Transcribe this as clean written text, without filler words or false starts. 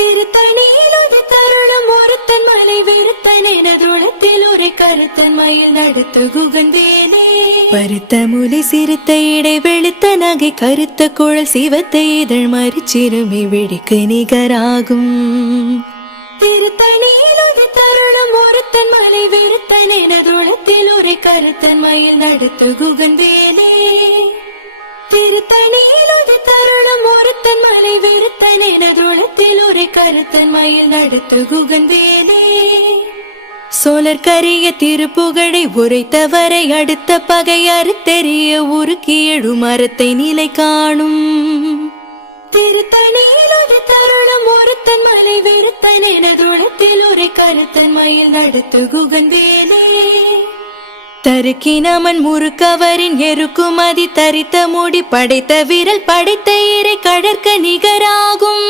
திருத்தணியில் ஒரு தருணம் ஒருத்தன் மலை வெறுத்தன் எனதுளத்தில் ஒரு கருத்தன் மயில் நடத்து குகந்தேனே. பருத்த முலை சிறுத்த இடை வெளுத்த நகை கருத்த குழல் சிவத்த இதழ் மறிச்சிறுமி வெடிக்கு நிகராகும். திருத்தணியில் ஒரு தருணம் ஒருத்தன் மலை வெறுத்தன் எனதுளத்தில் ஒரு கருத்தன் மயில் நடத்து குகந்தேனே. திருத்தணியில் ஒரு தருணம் ஒருத்தன் மலை வெறுத்தன் எனதுளத்தில் ஒரு கருத்தன் மயில் நடத்து குகந்தேனே. சோழர் கரிய திருப்புகழை உரைத்தவரை அடுத்த பகை அறுத்தெறிய உருக்கி எழு மரத்தை நிலை காணும். திருத்தணியில் ஒரு தருணம் ஒருத்தன் மலை வெறுத்தன் எனதுளத்தில் ஒரு கருத்தன் மயில் நடத்து குகந்தேனே. தருக்கினமன் முறுக்கவரின் எருக்குமதி தரித்த முடி படைத்த விரல் படைத்த இறை கடற்க நிகராகும்.